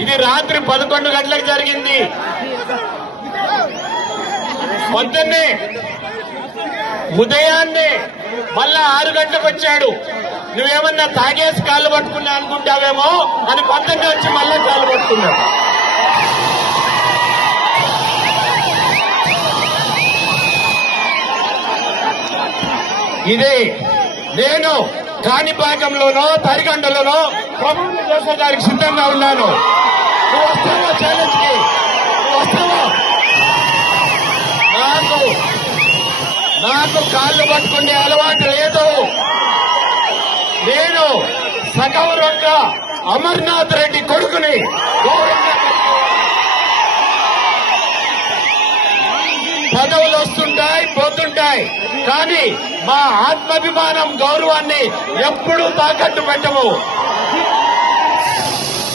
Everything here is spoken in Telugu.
ఇది రాత్రి 11 గంటలకు జరిగింది. పొద్దున్నే ఉదయాన్నే మళ్ళా 6 గంటలకు వచ్చాడు. నువ్వేమన్నా తాగేసి కాళ్ళు పట్టుకున్నా అనుకుంటావేమో అని పొద్దున్నే వచ్చి మళ్ళా కాళ్ళు పట్టుకున్నాడు. ఇదే నేను కాణిపాకంలోనో తరిగండలోనో ప్రమాణం చేసేదానికి సిద్ధంగా ఉన్నాను. నువ్వు వస్తావా ఛాలెంజ్ కి? నువ్వు వస్తావా? నాకు కాళ్ళు పట్టుకునే అలవాటు లేదు. నేను సగం రొక్క అమర్నాథ్ రెడ్డి కొడుకుని పదవులు వస్తుంటాయి పోతుంటాయి, కానీ మా ఆత్మాభిమానం గౌరవాన్ని ఎప్పుడూ తాకట్టు పెట్టము.